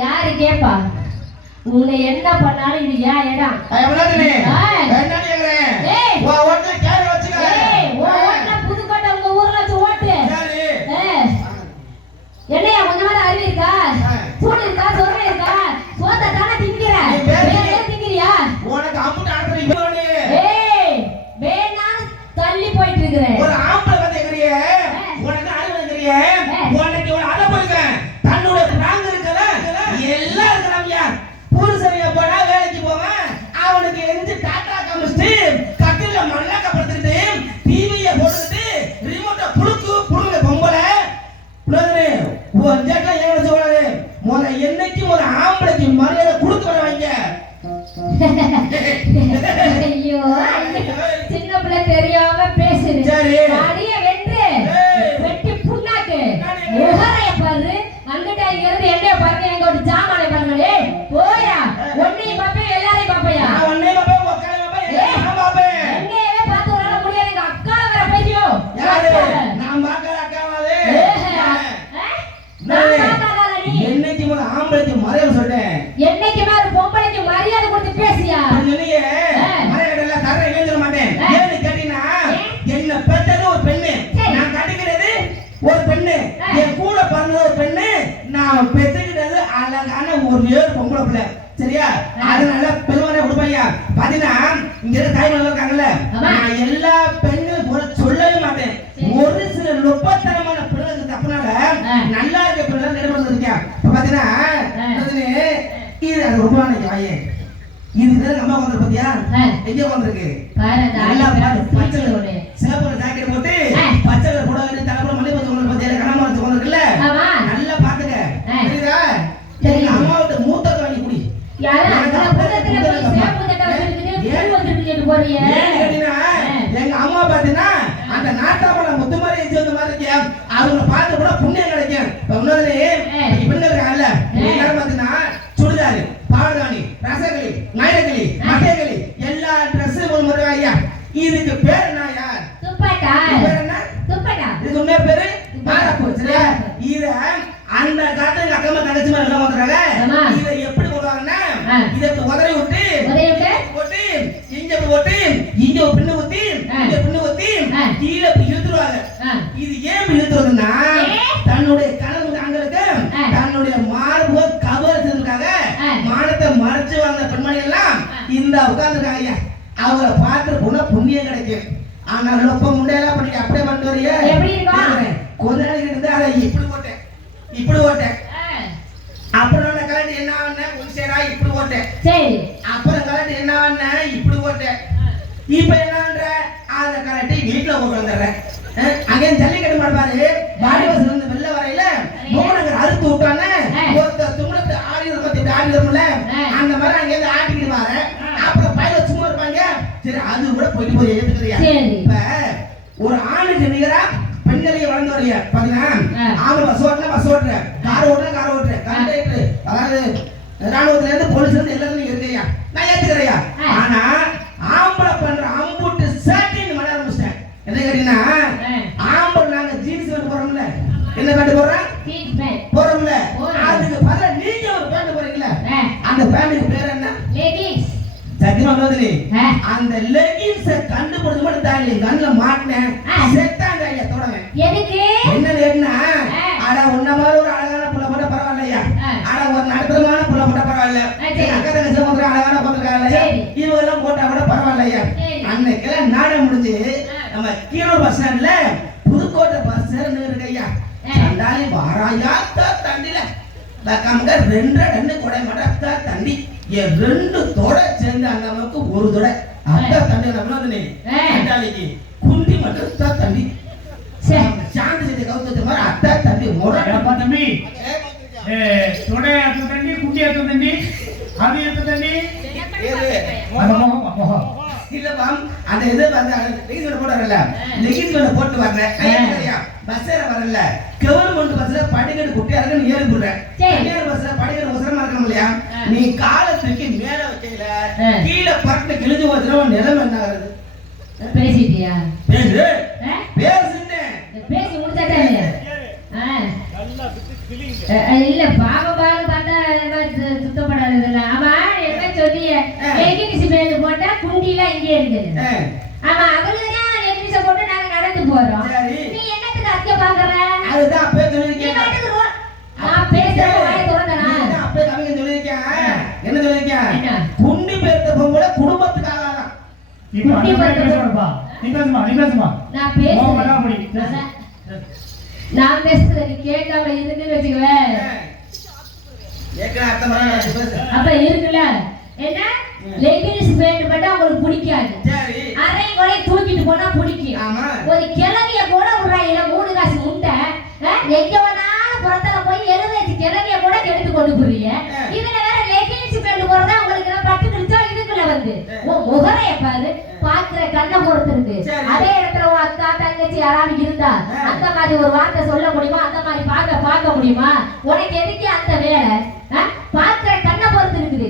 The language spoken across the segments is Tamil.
யாரு கேப்பா? உன்னை என்ன பண்ணாலும் இது ஏன் இடம்? புதுக்கோட்டை உங்க ஊர்ல ஓட்டு என்னையா கொஞ்சம் மாதிரி அறிவு இருக்கா? சூடு இருக்கா? சொல்ற இருக்கா? சோத்த தானே திங்கிற? திங்கிறியா? உனக்கு அம்புட்டு ஆடுறீங்க. வேணாலும் தள்ளி போயிட்டு இருக்கிறேன். ஒரு ஆம்பளை வந்து எங்கறியே உனக்கு அறிவு எங்கறியே உனக்கு ஒரு அடப்பு இருக்கு. தன்னோட பிராங்க இருக்கல எல்லாம் இருக்கறமையா. புருஷனைய போடா வேலைக்கு போவேன். அவனுக்கு எரிஞ்சு டாடா கமிஸ்ட் கட்டில மண்ணாக்க படுத்துட்டு டிவியை போட்டுட்டு ரிமோட்டை புடுங்க பொம்பளை. புலதே ஒரு ஜெட்டா ஏவல சொல்றாரு. என்னைக்கு ஒரு ஆம்பளைக்கு மரியாதை கொடுத்து வர வைங்க. ஐயோ சின்ன பிள்ளை தெரியாம பேசுது. அடிய வென்று வெட்டி புண்ணாக்கு முகரைய பாரு. அங்கிட்ட இருந்து என்னைய பாருங்க. எங்க ஒரு ஜாமானை பாருங்களே. போயா ஒன்னையும் பாப்பேன் எல்லாரையும் பாப்பையா? ஒன்னையும் பாப்பேன் உக்கால பாப்பேன் நான் பாப்பேன். என்னையவே பார்த்து உன்னால முடியாது. எங்க அக்கா வர பேசியோ யாரு? நான் பாக்கற அக்காவாலே. என்னைக்கு ஒரு ஆம்பளைக்கு மரியாதை சொல்றேன். என்னைக்கு ஒரு பொம்பளைக்கு மரியாதை கொடுத்து பேசியா? நீயே மரியாதை எல்லாம் தர எழுந்திர மாட்டேன். ஏன்னு கேட்டீனா என்ன பெத்தது ஒரு பெண்ணு. நான் கட்டிக்கிறது ஒரு பெண்ணு. என் கூட பிறந்தது ஒரு பெண்ணு. நான் பெத்துக்கிட்டது அழகான ஒரு ஏழு பொம்பளை பிள்ளை. சரியா? அதனால பெருமானே கொடுப்பையா. பாத்தீங்கன்னா இங்க இருக்க தாய்மார்கள் இருக்காங்கல்ல, நான் எல்லா பெண்களும் போல சொல்லவே மாட்டேன். ஒரு சில நுட்பத்தனமான பிள்ளைகளுக்கு தப்புனால நல்லா இருக்க பிள்ளை நெடுமணம் இருக்கேன். பாத்தீங்கன்னா இது அது ரொம்ப நாளைக்கு வாயே இதுக்கு நம்ம வந்து பாத்தியா எங்க வந்திருக்கு நல்லா பச்சை சிவப்பு ஜாக்கெட் போட்டு பச்சை போட வேண்டிய தலைப்புற மல்லிகை வந்து பாத்தியா கனமா வந்து வந்திருக்குல்ல நல்லா பாத்துக்க. புரியுதா? எங்க அம்மாவோட மூத்தத்தை வாங்கி குடி. யாரா அந்த புத்தத்துல போய் சேப்பு தட்ட வச்சிருக்கீங்க பேர் வச்சிருக்கீங்க போறியே. எங்க அம்மா பாத்தீங்கன்னா அந்த நாட்டாமல முத்து மாதிரி ஏஞ்சி வந்த மாதிரி இருக்கே. அவங்க பார்த்து கூட புண்ணியம் கிடைக்கும். இன்னொரு இப்படி இருக்காங்கல்ல எல்லாரும் பாத்தீங்கன்னா சுடிதாரு பாவதானி ரசகளி நாயகளி மட்டைகளி எல்லா ட்ரெஸ்ஸும் ஒரு முறை ஐயா. இதுக்கு பேர் என்ன யார்? துப்பட்டா. பேர் என்ன? துப்பட்டா. இது உண்மை பேரு மாரப்பு. சரியா? இத அந்த காலத்துல அக்கம்மா தங்கச்சி மாதிரி எல்லாம் வந்துறாங்க. இத எப்படி போடுவாங்கன்னா இத உதறி விட்டு போட்டு இங்க போட்டு இங்க பின்னு ஊத்தி இங்க பின்னு ஊத்தி கீழே இழுத்துருவாங்க. இது ஏன் இழுத்துறதுன்னா தன்னுடைய கனவு அங்களுக்கு தன்னுடைய மார்பு கவர்றதுக்காக மானத்தை மறைச்சு வந்த பெண்மணி எல்லாம் இந்த உட்கார்ந்துருக்காங்க ஐயா. அவரை பார்த்து போனா புண்ணியம் கிடைக்கும். ஆனா ரொம்ப முண்டையெல்லாம் பண்ணி அப்படியே பண்ணிட்டு வரைய கொஞ்ச நாளைக்கு இருந்து அதை இப்படி போட்டேன் இப்படி ஓட்டேன். அப்புறம் கலட்டி என்ன ஆன உன்சேரா இப்படி ஓட்டேன். சரி. அப்புறம் கலட்டி என்ன ஆன இப்படி ஓட்டேன். இப்ப என்னன்ற அத கலட்டி வீட்ல போட்டு வந்துறேன். அங்க ஜல்லிக்கட்டு மாடுபாரு பாடி பஸ் வந்து வெள்ள வரையில மோனங்கர் அறுத்து விட்டானே ஒருத்த தும்ளத்து ஆடி இருக்கத்தி ஆடி வரும்ல அந்த மாதிரி அங்க இருந்து ஆட்டிட்டு வாரே. அப்புறம் பையில சும்மா இருப்பாங்க. சரி அது கூட போயிட்டு போய் ஏத்துக்கறியா? இப்ப ஒரு ஆணுக்கு நிகரா பெண்களையே வளர்ந்து வரையா. பாத்தீங்கன்னா ஆம்பளை பஸ் ஓட்டுனா பஸ் ஓட்டுற கார் ஓட்டுனா கார் ஓட்டுற கண்டக்டர் அதாவது ராணுவத்துல இருந்து போலீஸ்ல இருந்து எல்லாரும் இருக்கையா நான் ஏத்துக்கிறையா. ஆனா ஆம்பளை பண்ற அம்புட்டு சேட்டின்னு மட ஆரம்பிச்சிட்டேன். என்ன கேட்டீங்கன்னா ஆம்பளை நாங்க ஜீன்ஸ் பேண்ட் போறோம்ல என்ன பேண்ட் போடுறோம் போறோம்ல அதுக்கு பதிலா நீங்க ஒரு பேண்ட் போறீங்களா அந்த பேண்ட்டுக்கு பேர் என்ன? லெகின்ஸ். சத்தியமா சொல்லுது அந்த லெகின்ஸ் கண்டுபிடிச்சு மட்டும் தாங்க கண்ணுல மாட்டினேன் செத்தாங்க ஐயா தொடங்க. எதுக்கு என்ன என்ன அட உன்ன மாதிரி ஒரு அழகான புள்ள போட்ட பரவாயில்லையா. அட ஒரு நடுத்தரமான புள்ள போட்ட பரவாயில்ல. அக்கா தங்கச்சி ஒரு அழகான போட்டிருக்காங்க இவங்க எல்லாம் போட்டா கூட பரவாயில்லையா. அன்னைக்கெல்லாம் நாடகம் முடிஞ்சு நம்ம கீழூர் பஸ் ஸ்டாண்ட்ல புதுக்கோட்டை பஸ் இருக்கு ஐயா. சண்டாலி வாராயா தண்டில கம்க ரெண்டு கொடை மடத்தா தண்டி என் ரெண்டு தொடை சேர்ந்து அந்த அம்மாவுக்கு ஒரு தொடை அத்தா தண்டி சண்டாலிக்கு குண்டி மட்டும் தான் தண்டி சாந்தி செய்தி கவுத்த மாதிரி அத்தா தண்டி முறைப்பா தம்பி தொடை அத்த தண்டி குண்டி அத்த தண்டி அது எத்த தண்டி இல்லப்பா அந்த இது வந்து லெகின்ஸ் போட்டு வரல லெகின்ஸ் போட்டு வரேன் பஸ்ஸேற வரல கவர்மெண்ட் பஸ்ல படிக்கட்டு குட்டியா இருக்குன்னு ஏறி போடுறேன். தனியார் பஸ்ல படிக்கட்டு உசரமா இருக்கணும் இல்லையா. நீ காலை தூக்கி மேல வைக்கல கீழே பறந்து கிழிஞ்சு போச்சுன்னா நிலைமை என்ன ஆகுது? பேசிட்டியா? பேசு இல்ல பாவம் பார்த்தா சுத்தப்படாததுல ஆமா என்ன சொல்லிய லெகின்ஸ் பேண்ட் போட்டா குண்டிலாம் இங்கே இருக்குது ஆமா அவளுதான் லெகின்ஸ் போட்டு நாங்க நடந்து போறோம் நீ என்னத்துக்கு அக்க பாக்குற அதுதான் அப்பவே சொல்லிருக்கேன் நான் பேசுறேன் வாயை திறந்தனா அப்பவே கவிங்க சொல்லிருக்கேன் என்ன சொல்லிருக்கேன் குண்டி பேர்த்த பொம்பளை குடும்பத்துக்காக தான் குண்டி பேர்த்த நீ பேசுமா நான் பேசுறது கேட்காம இருக்குன்னு வச்சுக்குவேன் அப்ப இருக்குல்ல என்ன லெகின்ஸ் பேண்ட் போட்டா உங்களுக்கு பிடிக்காது அரை கொலை தூக்கிட்டு போனா பிடிக்கும் ஒரு கிழவிய கூட விடுறாங்க 3 காசு முண்டை எங்க வேணாலும் புறத்துல போய் 70 கிழவிய கூட கெடுத்து கொண்டு போறீங்க இதுல வேற லெகின்ஸ் பேண்ட் போறதா உங்களுக்கு பட்டு கிழிச்சா இதுக்குள்ள வந்து முகரைய பாரு பாக்குற கண்ணை பொறுத்து இருக்கு அதே இடத்துல உன் அக்கா தங்கச்சி யாராவது இருந்தா அந்த மாதிரி ஒரு வார்த்தை சொல்ல முடியுமா அந்த மாதிரி பார்க்க முடியுமா உனக்கு எதுக்கு அந்த வேலை பாக்குற கண்ணை பொறுத்து இருக்குது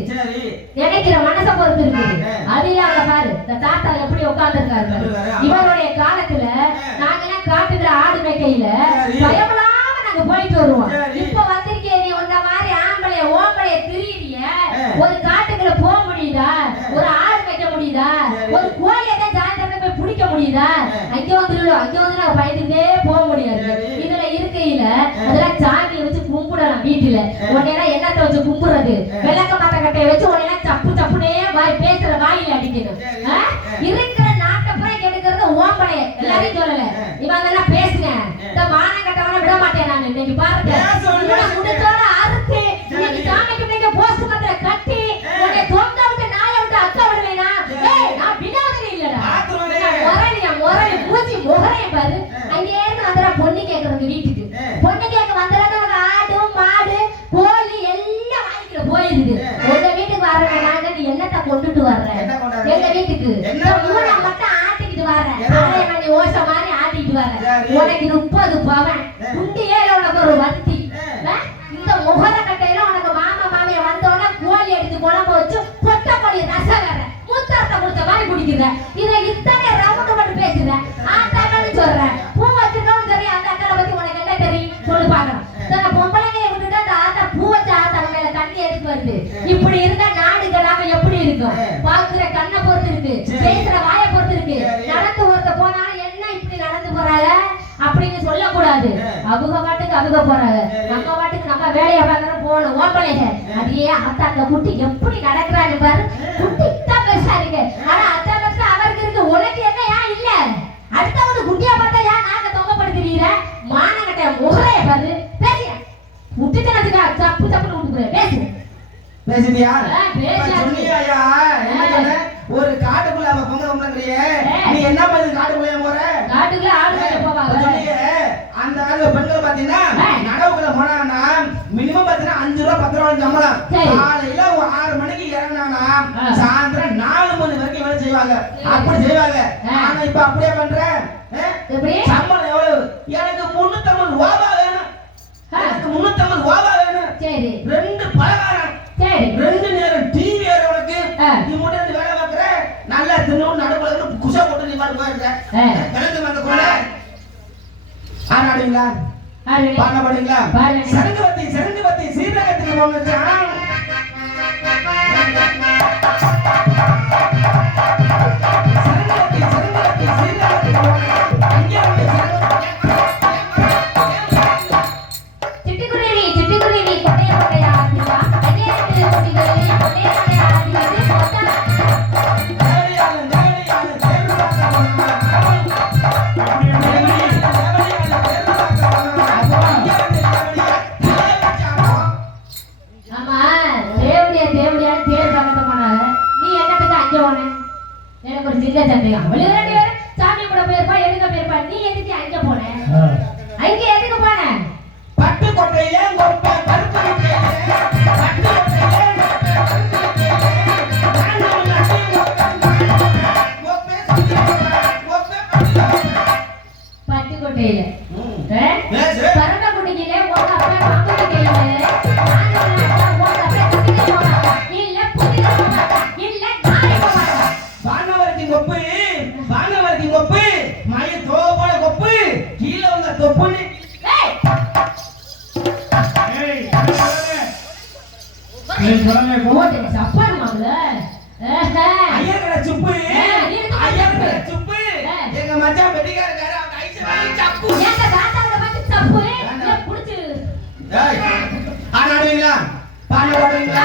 நினைக்கிற மனசை பொறுத்து இருக்குது அதிகால பாரு இந்த தாத்தா எப்படி உட்கார்ந்து இருக்காரு இவருடைய காலத்துல நாங்கெல்லாம் காட்டுல ஆடு மேய்க்கையில பயப்படாம நாங்க போயிட்டு வருவோம் இப்ப வந்திருக்கே நீ உன்ன மாதிரி ஓம்பளைய திரியிறிய ஒரு காட்டுக்குள்ள போக முடியுதா ஒரு ஆடு மேய்க்க முடியுதா ஒரு கோழியை தான் சாயந்தரம் போய் பிடிக்க முடியுதா அங்க வந்து பயந்துட்டே போக முடியாது இதுல இருக்கையில அதெல்லாம் சாமியை வச்சு கும்பிடலாம் வீட்டுல உடனே என்னத்தை வச்சு கும்பிடுறது விளக்க மாத்த கட்டையை வச்சு உடனே சப்புனே பேசுற வாயில அடிக்கணும் இருக்கிற நாட்டை போய் கெடுக்கிறது ஓம்பளைய எல்லாரையும் சொல்லல இவங்க எல்லாம் பேசுங்க இந்த மானம் கட்டவன விட மாட்டேன் நான் இன்னைக்கு பாருங்க முடிச்சோட அறுத்து இன்னைக்கு சாமிக்கு நீங்க போஸ்ட் பத்திர கட்டி உன்னை தொங்க விட்டு நாய விட்டு அக்கா விடுவேனா நான் வினோதனை இல்லடா முரளி மூச்சி முகரைய பாரு அங்கே இருந்து வந்துடா பொண்ணு கேட்கறது வீட்டுக்கு பொண்ணு கேட்க வந்துடாத ஆடு மாடு கோழி எல்லாம் வாங்கிக்கிற போயிருது உங்க வீட்டுக்கு வர்றேன் நாங்க நீ என்னத்தை கொண்டுட்டு வர்ற எங்க வீட்டுக்கு மூணை மட்டும் ஆட்டிக்கிட்டு வர்றேன் அதே மாதிரி ஓச மாதிரி ஆட்டிக்கிட்டு வர்றேன் உனக்கு 30 பவன் குண்டியே உனக்கு ஒரு வத்தி இந்த முகர கட்டையில உனக்கு மாமிய வந்தோடனே கோழி எடுத்து குழம்பு வச்சு பொட்டப்பொடி ரசம் வேற மூத்தாத்த குடிச்ச மாதிரி குடிக்குற இதுல இத்தனை ரவுண்டு மட்டும் பேசுற ஆத்தாக்கன்னு சொல்றேன் பூ வச்சிருக்கோம் சரி அந்த அக்காவை பத்தி உனக்கு என்ன தெரியும் சொல்லு பாக்கலாம் பொம்பளைங்களை விட்டுட்டு அந்த ஆத்தா பூ வச்ச ஆத்தாங்க மேல தண்ணி எடுத்து வருது இப்படி இருந்தா நாடு கெடாம எப்படி இருக்கும் பாக்குற கண்ணை பொறுத்து இருக்கு பேசுற வாயை பொறுத்து இருக்கு நடந்து ஒருத்த போனாலும் என்ன இப்படி நடந்து போறாங்க அப்படின்னு சொல்லக்கூடாது அவங்க பாட்டுக்கு அவங்க போறாங்க நம்ம பாட்டுக்கு நம்ம வேலையை பார்க்கறோம் போகணும் ஓம்பளைங்க அதையே அத்தா அந்த குட்டி எப்படி நடக்கிறாங்க பாரு குட்டி தான் பெருசா இருக்கு ஆனா அத்தா பெருசா அவருக்கு இருக்கு உனக்கு என்ன ஏன் இல்ல அடுத்தவங்க குட்டியா பார்த்தா ஏன் நாங்க தொங்கப்படுத்துறீங்க மானங்கட்ட முகரைய பாரு பேசுங்க விட்டுட்டு தப்புன்னு விட்டுக்குற பேசுறியா சொன்னியா என்ன சொன்ன ஒரு காட்டுக்குள்ள அவ பொங்கறியே நீ என்ன பண்ணி காட்டுக்குள்ள போற காட்டுக்குள்ள ஆடு மேய்க்க போவாங்க அந்த காலத்துல பெண்கள் பாத்தீங்கன்னா நடவுக்குள்ள போனாங்கன்னா மினிமம் பாத்தீங்கன்னா 5 ரூபாய் 10 ரூபாய் சம்பளம் காலையில 6 மணிக்கு இறங்கினானா சாயந்தரம் 4 மணி வரைக்கும் வேலை செய்வாங்க அப்படி செய்வாங்க ஆனா இப்ப அப்படியே பண்ற சம்பளம் எவ்வளவு எனக்கு 350 ரூபாய் வேணும் எனக்கு 350 ரூபாய் வேணும் சரி 2 பலகாரம் சரி 2 நேரம் டிவி வேற உனக்கு நீ மட்டும் வேலை பார்க்கற நல்லா தின்னு நடுவுல குஷா போட்டு நீ மாதிரி போயிருக்க கணக்கு வந்த கொள்ள ஆனாடுங்களா பாட பாடுங்களா சரங்கவதி சீரகத்துக்கு போனச்சா சரங்கவதி சீரகத்துக்கு போனச்சா அங்கே வந்து சிட்டுக்குருவி கொட்டையா ஆடுவா அங்கே இருந்து கொட்டிகளே கொட்டையா ஆடுவது போட்டா எனக்கு ஒரு சின்ன சந்தேகம் அவளு 2 பேரும் சாமி கூட போயிருப்பா எதுக்கு போயிருப்பா நீ எதுக்கு அங்க போன அங்க எதுக்கு போன பட்டு கொட்டையிலே கொப்பை பருப்பு கொட்டையிலே பட்டு கொட்டையிலே பட்டு கொட்டையில பரண்ட குடியிலே உங்க அப்பா பாம்பு கையில கொப்பு மய தோபால கொப்பு கீழ வந்த தொப்புனி ஏய் போட்டு சப்பாடு மாவுல ஐயர்கட சுப்பு ஐயர்கட சுப்பு எங்க மச்சான் பெட்டிக்காரக்கார அந்த ஐஸ் வாங்கி சப்பு ஏங்க தாத்தாவோட பாத்து சப்பு புடிச்சு டேய் ஆடுவீங்களா பாட பாடுவீங்களா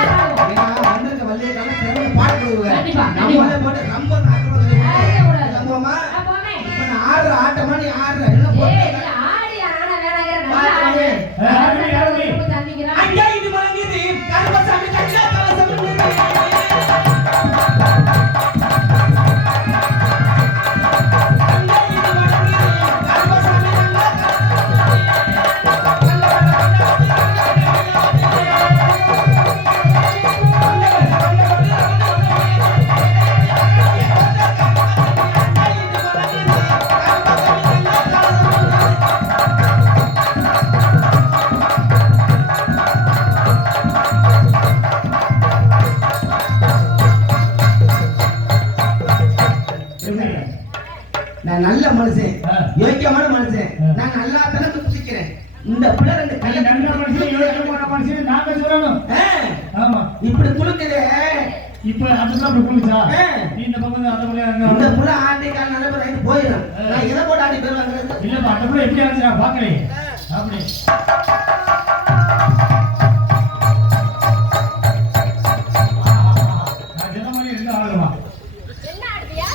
நீங்க வந்திருக்க வள்ளிய கால திறமை பாட போடுவீங்க கண்டிப்பா நம்மளே போட்டு ரொம்ப நாக்குறது நம்புமா இப்ப நான் ஆடுற ஆட்டமா நீ ஆடுற என்ன போட்டு ஆடி ஆனா வேணாங்கற நல்லா ஆடு தண்ணிக்குறா ஐயா இது மலங்குது கருமசாமி கஞ்சா கலசம் நான் நல்ல மனுஷன் யோக்கியமான மனுஷன் நான் நல்லா தானே குதிக்கிறேன் இந்த பிள்ளை ரெண்டு கைய நல்ல மனுஷன் யோக்கியமான மனுஷன் நாங்க சொல்லணும் ஆமா இப்படி குலுக்குதே இப்ப அதுதான் அப்படி குளிச்சா நீ இந்த பக்கம் அந்த பக்கம் இந்த புள்ள ஆண்டி கால் நல்ல பேர் ஆயிட்டு போயிடும் நான் எதை போட்டு ஆண்டி பேர் வாங்குறது இல்ல அந்த புள்ள எப்படி ஆச்சு நான் பாக்குறேன் அப்படி நான் ஜன மாதிரி இருந்தா ஆடுமா என்ன ஆடுறியா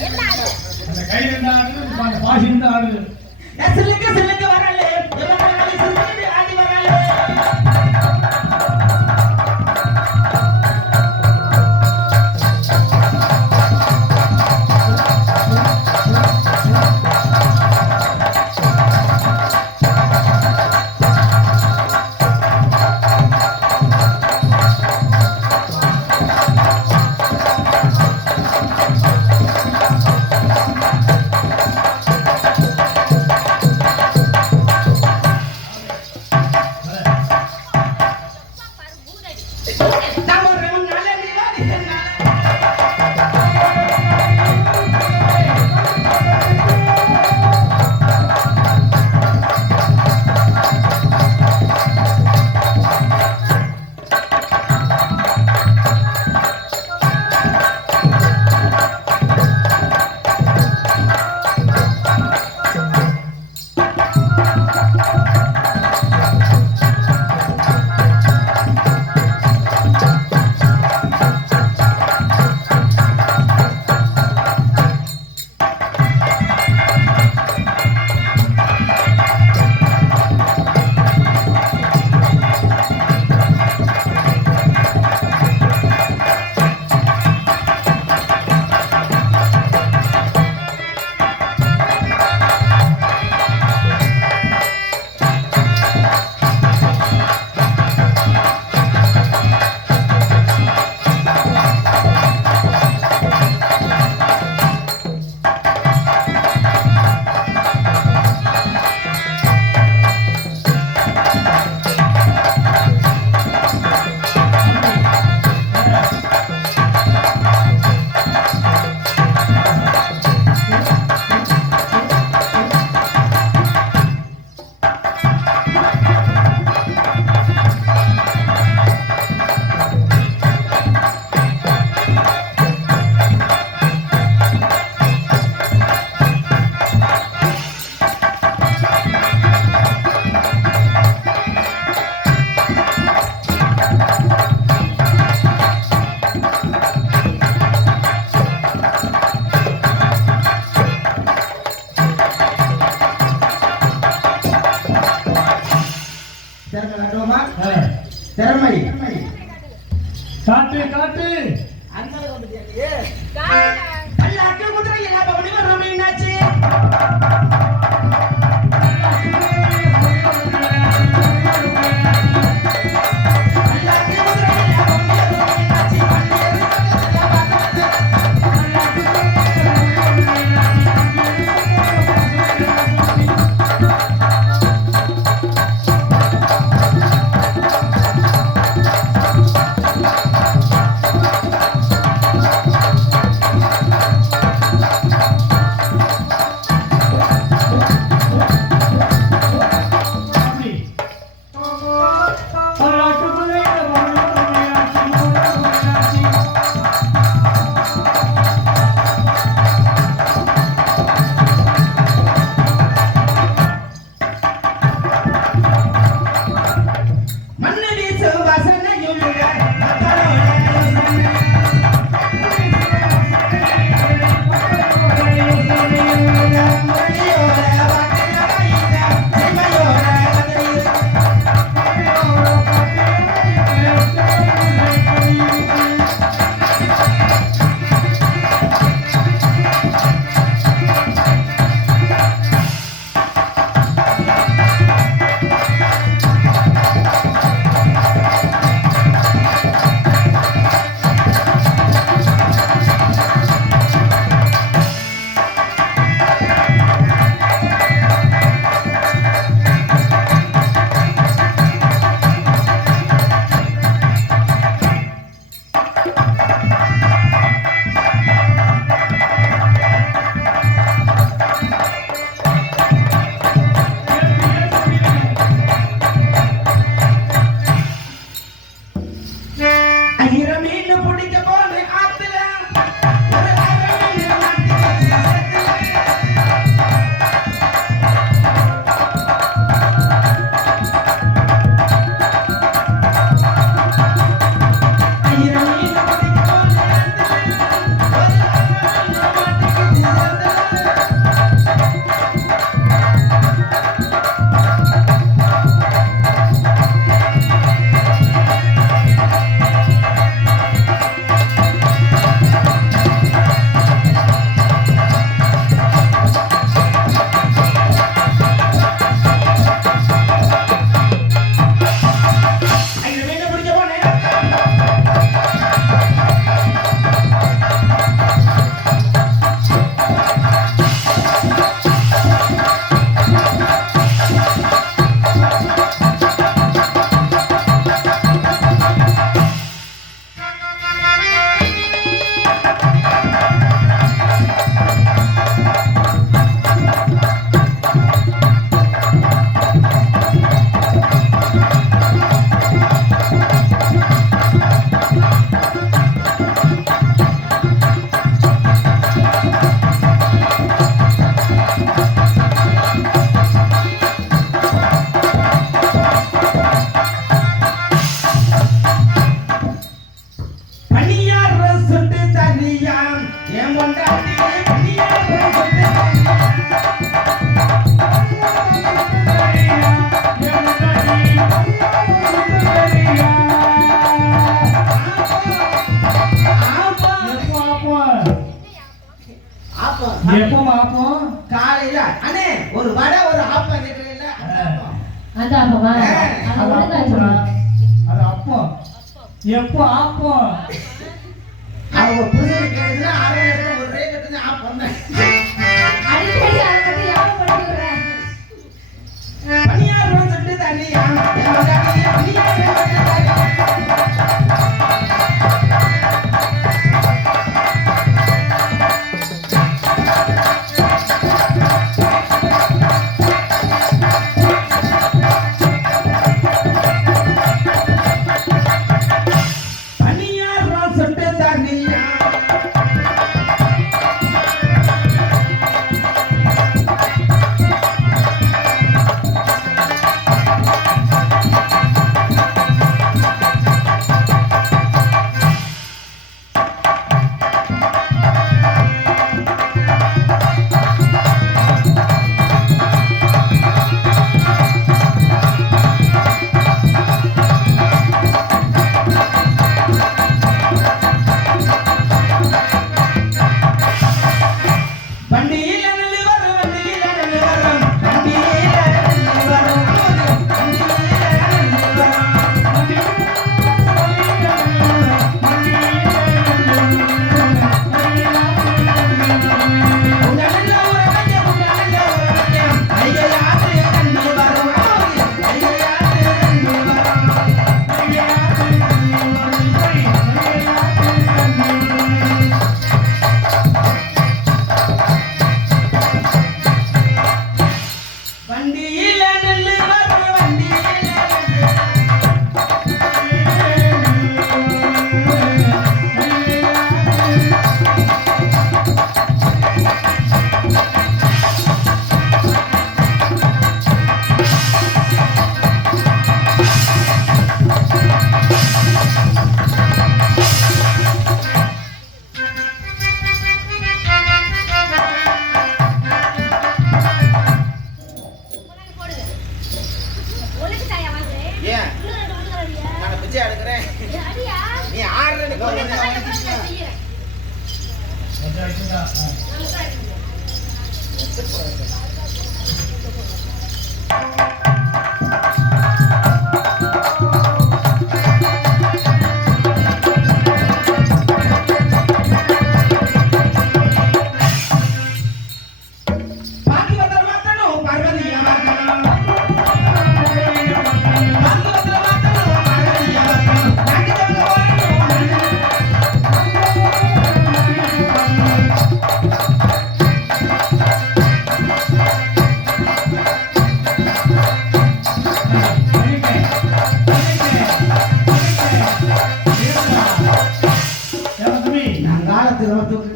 என்ன ஆடு அந்த கையில இருந்தா ஆடுது அந்த பாசி இருந்தா ஆடுது சில்லுக்கு வரல எவனால சில்லுக்கு ஆடி வரல திறமை காட்டு காட்டு அந்த பல்லாக்கு குதிரை எல்லாம் பண்ணி வர்றோம் என்னாச்சு காலையில அண்ணே ஒரு வடை ஒரு ஆப்பம் கேக்குறீல்ல அந்த ஆப்பமா அது அப்போ எப்போ ஆப்போ அவங்க புதுசு கேக்குதுன்னா அரை நேரத்துல ஒரு ரே கட்டுனா ஆப்பம் தான் அடிக்கடி அதை பத்தி யாரும் பண்ணி விடுறேன் பனியார் வந்து தண்ணியா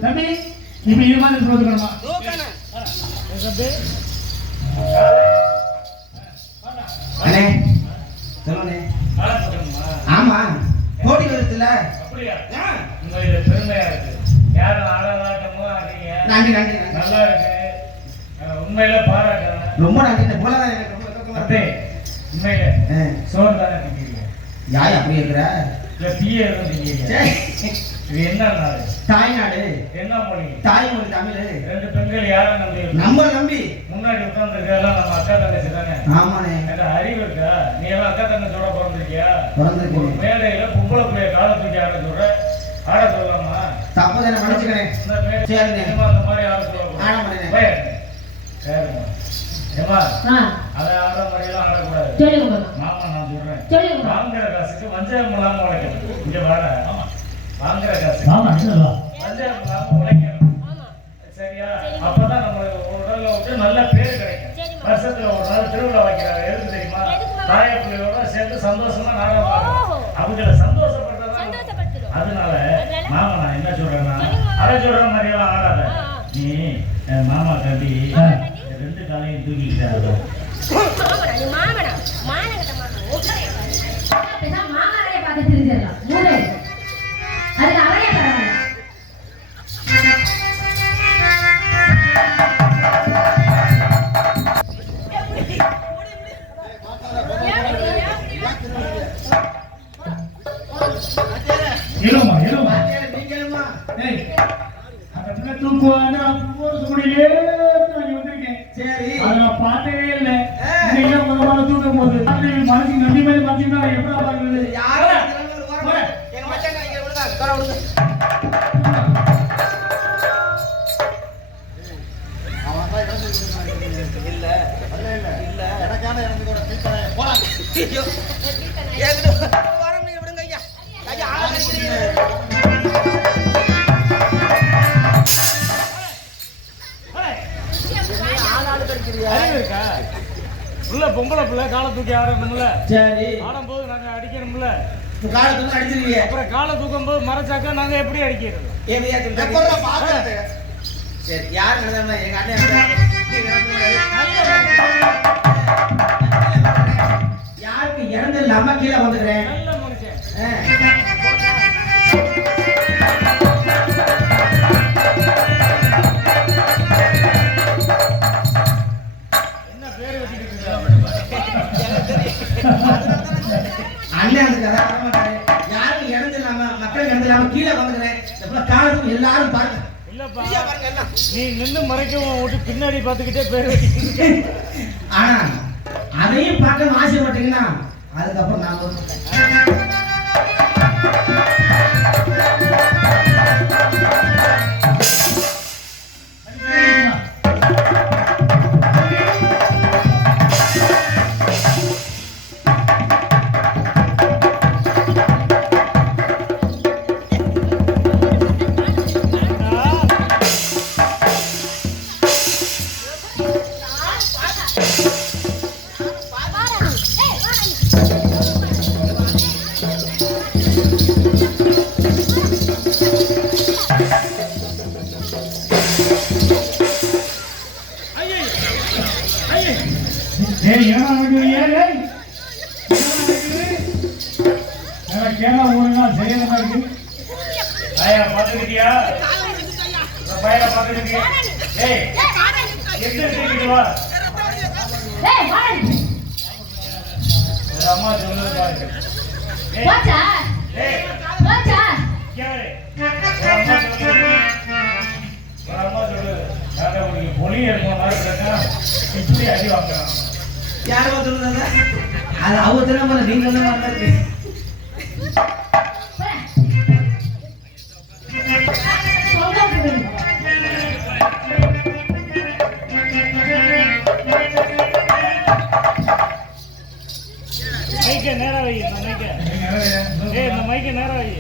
தம்பி இப்ப இது மாதிரி சொல்லுங்கம்மா அண்ணே சொல்லுங்க ஆமா போட்டி வருதுல அப்படியா உங்க பெருமையா இருக்கு யாரும் ஆடாட்டமோ ஆடுறீங்க நன்றி நன்றி நல்லா இருக்கு உண்மையில பாராட்டுறேன் ரொம்ப நன்றி போலதான் எனக்கு ரொம்ப அத்தே உண்மையில சோறு தானே திங்கிறீங்க யாய் அப்படி இருக்கிற இல்ல தீய எதுவும் திங்கிறீங்க இது என்ன நாடு தாய்நாடு என்ன மொழி தாய்மொழி தமிழ் ரெண்டு பெண்கள் யாரும் நம்பி நம்ம நம்பி முன்னாடி உட்கார்ந்துருக்கலாம் நம்ம அக்கா தங்கச்சி தானே ஆமாண்ணே எனக்கு அறிவு இருக்கா நீ எல்லாம் அக்கா தங்கச்சோட பிறந்திருக்கியா பிறந்திருக்கேன் மேடையில பொம்பளை பிள்ளைய காலை தூக்கி ஆட சொல்ற ஆட சொல்லலாமா தப்பு தானே மன்னிச்சுக்கிறேன் இந்த மேடை சரிண்ணே அந்த மாதிரி ஆட சொல்ல ஆட மாட்டேன் சரிம்மா ஏமா அதை ஆட மாதிரியெல்லாம் ஆடக்கூடாது சொல்லுங்க மாமா நான் சொல்றேன் சொல்லுங்க வாங்குற காசுக்கு வஞ்சகம் இல்லாம உழைக்கணும் இங்க வாட வாங்குற காசு வஞ்சகம் இல்லாம உழைக்கணும் சரியா அப்பதான் நம்ம உடல்ல வந்து நல்ல பேர் கிடைக்கும் வருஷத்துல ஒரு நாள் திருவிழா வைக்கிறாங்க எதுக்கு தெரியுமா தாய பிள்ளையோட சேர்ந்து சந்தோஷமா நாடகம் பாடுறாங்க அவங்கள சந்தோஷப்படுறதா அதனால மாமா நான் என்ன சொல்றேன்னா அதை சொல்ற மாதிரி எல்லாம் ஆடாத நீ மாமா கண்டி ரெண்டு காலையும் தூக்கிக்கிட்டாரு மாமாரைய பார்த்து தெரிஞ்சிடலாம் மூளை அதுல அவரே பரவாயில்ல எழுமா எழுமா ஏய் அந்த பிள்ளை தூக்குவான்னு அப்போ சொல்லியே நான் வந்திருக்கேன் சரி அதை நான் பார்த்ததே இல்லை. இன்னைக்கு முதல்ல தூக்கம் போகுது. மனசுக்கு நம்பி மாதிரி மனசுக்கு எப்படி பாக்குறது? யாரும் எங்க மச்சான் இங்க விடுங்க தர விடுங்க இல்ல இல்ல எனக்கான எனக்கு கூட தீப்பனை போலாம் ஐயோ ஏகுது வரம் நீங்க விடுங்க ஐயா ஐயா ஆள கடிக்கிறீங்க ஆளாளு கடிக்கிறீங்க அறிவு இருக்கா? உள்ள பொம்பளை பிள்ளை காலை தூக்கி ஆடணும்ல. சரி ஆடும் போது நாங்க அடிக்கணும்ல. காலை தூக்கி அடிச்சிருவீங்க அப்புறம் காலை தூக்கும் போது மறைச்சாக்கா நாங்க எப்படி அடிக்கிறது? ஏவியா எப்பறா பாக்குறது சரி யார் நடந்தா எங்க அண்ணன் யாருக்கு இறந்து இல்லாம கீழே வந்துக்கிறேன் நல்ல மனுஷன். என்ன பேர் வச்சுக்கிட்டு அண்ணன் அதுக்கு அதான் வர மாட்டாரு யாருக்கு இறந்து இல்லாம மக்கள் இறந்து இல்லாம கீழே வந்துக்கிறேன் காலத்துக்கு எல்லாரும் பாருங்க இல்லப்பா, நீ நின்னு மறைக்கவும் விட்டு பின்னாடி பார்த்துக்கிட்டே பேர் வச்சுக்கிட்டு. ஆனா அதையும் பார்க்க ஆசைப்பட்டீங்கன்னா அதுக்கப்புறம் நான் பாத்துக்கிட்டியா? பையனை பாத்துக்கிட்டியா? ஏய், எந்திரிச்சுக்கிட்டு வா. ஏய் வாடா ஒரு அம்மா சொல்லுது பாருங்க. ஏய், வாடா ஏய், வாடா கேளு. ஒரு அம்மா சொல்லுது நாங்க ஒரு பொலி எடுப்போம் மாதிரி இருக்கா இப்படி அடி வாங்குறோம். யார் சொல்லுங்க அது அவங்க தினமுறை நீங்க சொன்ன மாதிரி இருக்கு மைக்க நேரா வை. இந்த மைக்க, ஏய் இந்த மைக்க நேரா வை.